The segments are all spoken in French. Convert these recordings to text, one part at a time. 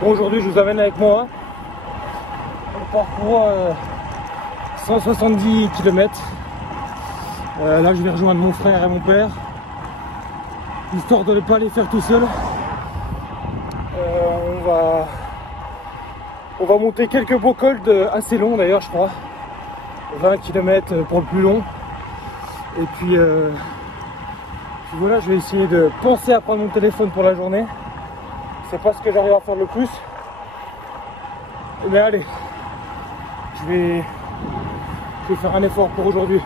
Bon, aujourd'hui je vous amène avec moi. On parcourt 170 km. Là je vais rejoindre mon frère et mon père, histoire de ne pas les faire tout seul. On va monter quelques beaux cols assez longs d'ailleurs, je crois. 20 km pour le plus long. Et puis voilà, je vais essayer de penser à prendre mon téléphone pour la journée. C'est pas ce que j'arrive à faire le plus. Mais allez, je vais faire un effort pour aujourd'hui.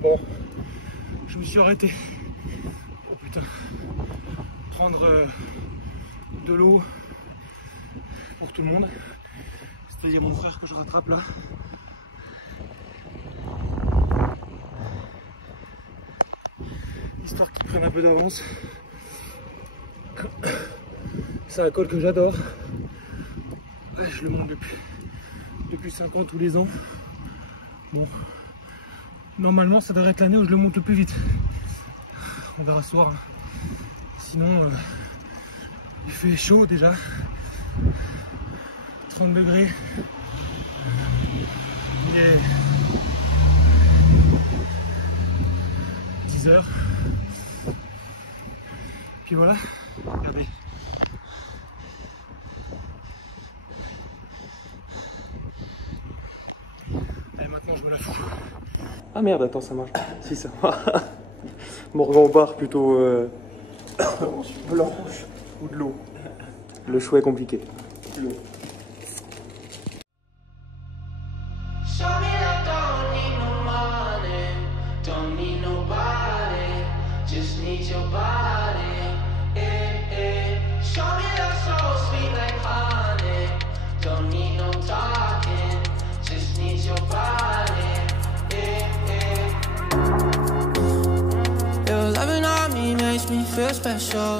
Bon, je me suis arrêté. Oh putain. Prendre de l'eau pour tout le monde. C'est-à-dire mon frère que je rattrape là. Histoire qu'il prenne un peu d'avance. C'est un col que j'adore. Ouais, je le monte depuis 5 ans tous les ans. Bon. Normalement, ça devrait être l'année où je le monte le plus vite. On verra ce soir. Sinon, il fait chaud déjà. 30 degrés. Il est 10 heures. Puis voilà. Regardez. Allez, maintenant je me la fous. Ah merde, attends, ça marche. Si, ça marche. Morgan Bar plutôt blanche ou de l'eau. Le choix est compliqué. L'eau. Feel special.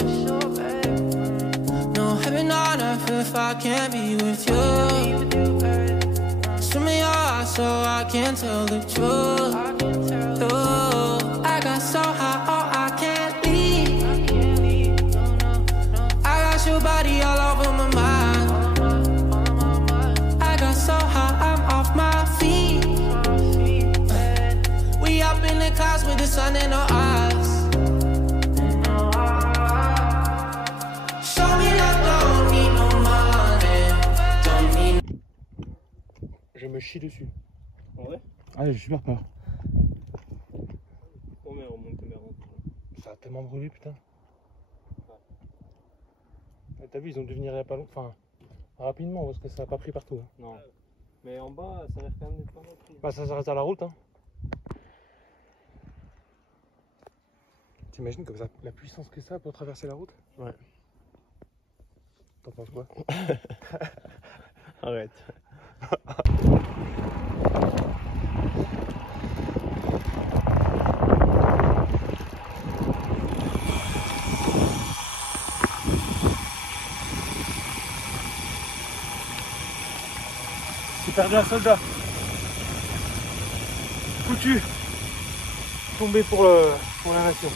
No heaven on earth if I can't be with you. Swim in your eyes so I can tell the truth. Ooh, I got so high, oh I can't leave. I got your body all over my mind. I got so high, I'm off my feet. We up in the clouds with the sun in our eyes. Je me chie dessus. En vrai? Ah, j'ai super peur. Oh mais on monte caméra. Ça a tellement brûlé, putain. Ouais. T'as vu, ils ont dû venir il y a pas longtemps. Enfin, rapidement, parce que ça n'a pas pris partout. Hein. Non. Mais en bas, ça a l'air quand même d'être pas mal pris. Bah, ça s'arrête à la route. Hein. T'imagines comme ça, la puissance que ça pour traverser la route? Ouais. T'en penses quoi? Arrête. J'ai perdu un soldat. Foutu. Tombé pour la nation.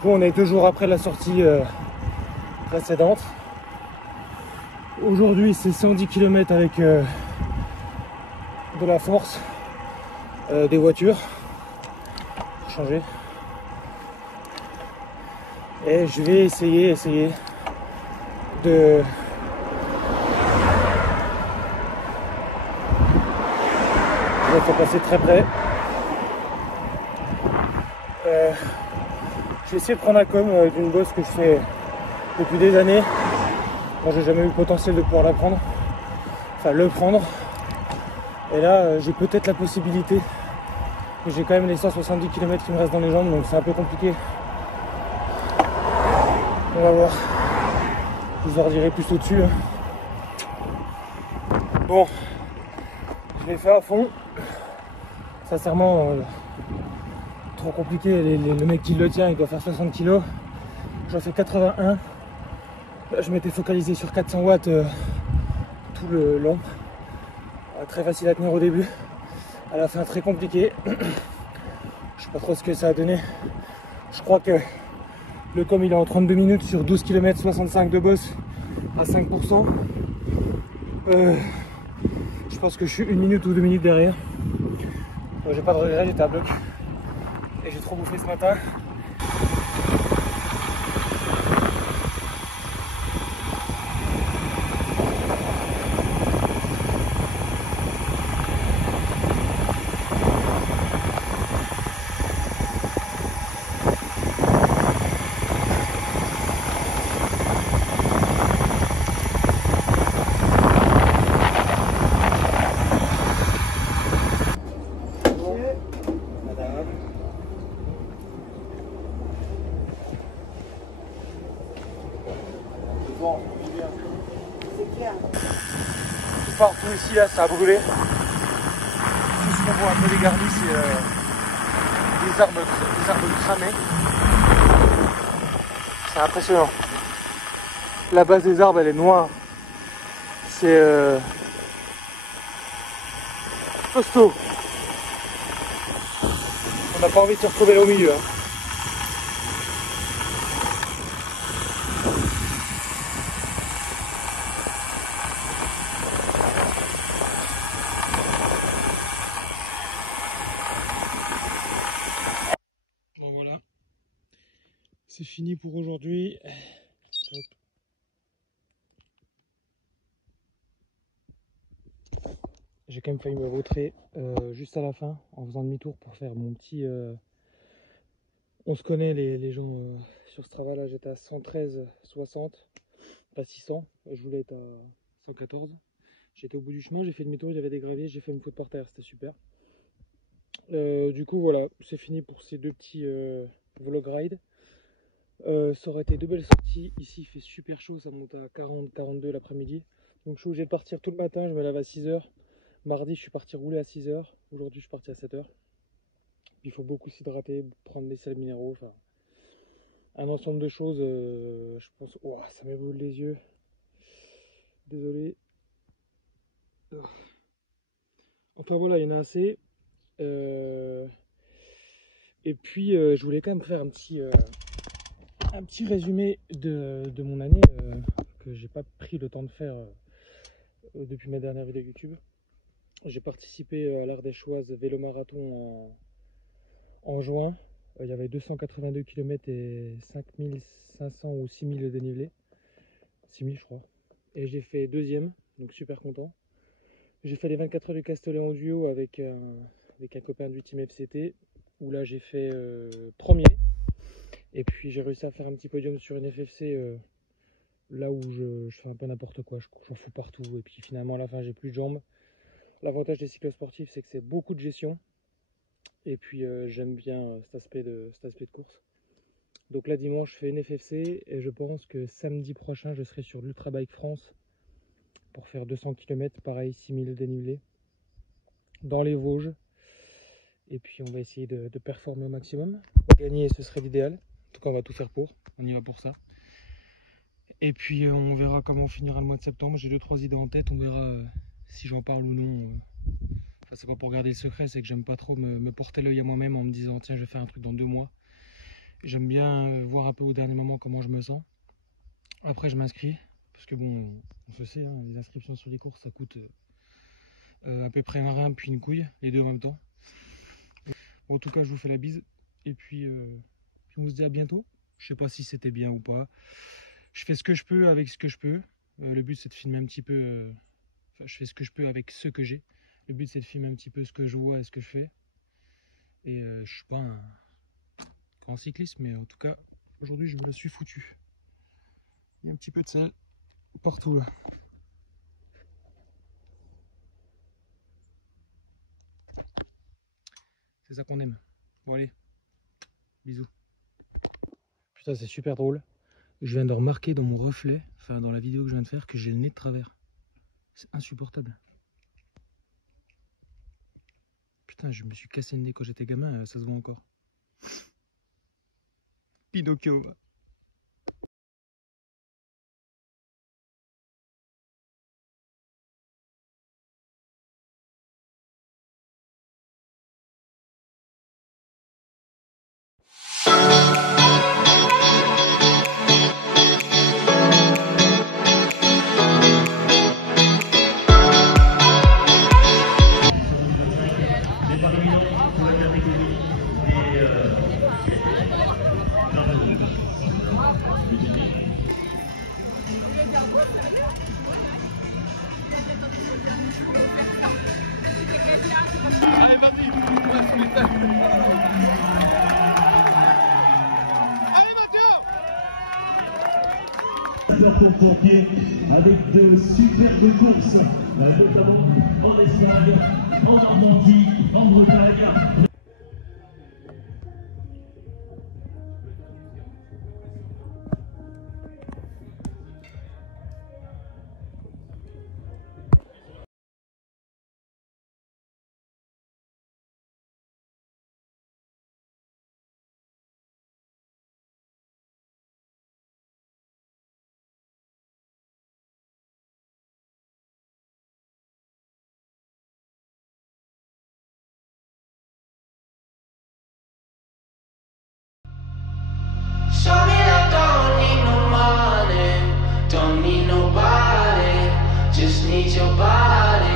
coup, on est 2 jours après la sortie précédente. Aujourd'hui, c'est 110 km avec de la force, des voitures pour changer. Et je vais essayer de je vais faire passer très près. Je vais essayer de prendre un com d'une bosse que je fais depuis des années. Moi, j'ai jamais eu le potentiel de pouvoir la prendre, enfin le prendre. Et là, j'ai peut-être la possibilité, mais j'ai quand même les 170 km qui me restent dans les jambes, donc c'est un peu compliqué. On va voir. Je vous en redirai plus au-dessus. Bon, je l'ai fait à fond. Sincèrement, trop compliqué. Le mec qui le tient, il doit faire 60 kg. J'en fais 81. Là, je m'étais focalisé sur 400 watts tout le long. Très facile à tenir au début. À la fin, très compliqué. Je sais pas trop ce que ça a donné. Je crois que le com il est en 32 minutes sur 12 km 65 de bosse à 5%. Je pense que je suis 1 minute ou 2 minutes derrière. J'ai pas de regret, j'étais à bloc. Et j'ai trop bouffé ce matin. Partout ici, là, ça a brûlé. Tout ce qu'on voit un peu dégarni, c'est des arbres cramés. C'est impressionnant. La base des arbres, elle est noire. C'est costaud. On n'a pas envie de se retrouver là au milieu. Hein. C'est fini pour aujourd'hui. J'ai quand même failli me vautrer juste à la fin en faisant demi-tour pour faire mon petit... On se connaît les gens sur Strava, là j'étais à 113,60, pas 600, je voulais être à 114. J'étais au bout du chemin, j'ai fait demi-tour, il y avait des graviers, j'ai fait une faute par terre, c'était super. Du coup voilà, c'est fini pour ces deux petits vlog rides. Ça aurait été deux belles sorties. Ici il fait super chaud, ça monte à 40-42 l'après-midi. Donc je suis obligé de partir tout le matin, je me lève à 6h. Mardi je suis parti rouler à 6h. Aujourd'hui je suis parti à 7h. Il faut beaucoup s'hydrater, prendre des sels minéraux, enfin un ensemble de choses. Je pense. Ouah, ça m'ébouille les yeux. Désolé. Enfin voilà, il y en a assez. Et puis je voulais quand même faire un petit résumé de mon année que j'ai pas pris le temps de faire depuis ma dernière vidéo YouTube. J'ai participé à l'Ardéchoise vélo marathon en juin. Il y avait 282 km et 5500 ou 6000 de dénivelé. 6000 je crois. Et j'ai fait deuxième, donc super content. J'ai fait les 24 heures du Castellet en duo avec un copain du team FCT, où là j'ai fait premier. Et puis j'ai réussi à faire un petit podium sur une FFC, là où je fais un peu n'importe quoi, j'en fous partout. Et puis finalement à la fin j'ai plus de jambes. L'avantage des cyclosportifs, c'est que c'est beaucoup de gestion. Et puis j'aime bien cet aspect de course. Donc là dimanche je fais une FFC et je pense que samedi prochain je serai sur l'Ultra Bike France pour faire 200 km, pareil 6000 dénivelé dans les Vosges. Et puis on va essayer de performer au maximum. Gagner ce serait l'idéal. En tout cas on va tout faire pour, on y va pour ça. Et puis on verra comment on finira le mois de septembre. J'ai 2-3 idées en tête, on verra si j'en parle ou non. Enfin, c'est pas pour garder le secret, c'est que j'aime pas trop me porter l'œil à moi-même en me disant tiens je vais faire un truc dans 2 mois. J'aime bien voir un peu au dernier moment comment je me sens. Après, je m'inscris. Parce que bon, on se sait, hein, les inscriptions sur les courses, ça coûte à peu près un rein puis une couille, les deux en même temps. Bon, en tout cas, je vous fais la bise. Et puis on se dit à bientôt. Je sais pas si c'était bien ou pas. Je fais ce que je peux avec ce que je peux. Le but, c'est de filmer un petit peu... Enfin, je fais ce que je peux avec ce que j'ai. Le but, c'est de filmer un petit peu ce que je vois et ce que je fais. Et je suis pas un grand cycliste, mais en tout cas, aujourd'hui, je me le suis foutu. Il y a un petit peu de sel partout là. C'est ça qu'on aime. Bon allez, bisous. Putain, c'est super drôle. Je viens de remarquer dans mon reflet, enfin dans la vidéo que je viens de faire, que j'ai le nez de travers. C'est insupportable. Putain, je me suis cassé le nez quand j'étais gamin, ça se voit encore. Pinocchio. Pompiers avec de superbes courses, notamment en Espagne, en Normandie, en Bretagne. Show me I don't need no money, don't need nobody, just need your body.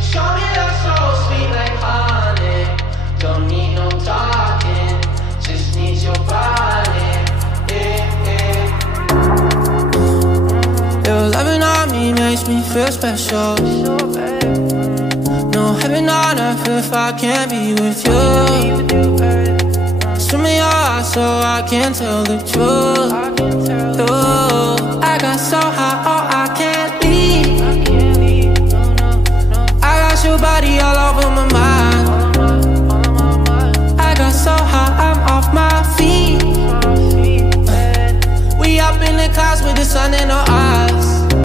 Show me that so sweet like honey, don't need no talking, just need your body. Your loving on me makes me feel special. No heaven on earth if I can't be with you. Swim in your eyes so I can tell the truth. I got so high, oh, I can't leave. I got your body all over my mind. I got so high, I'm off my feet. We up in the clouds with the sun and no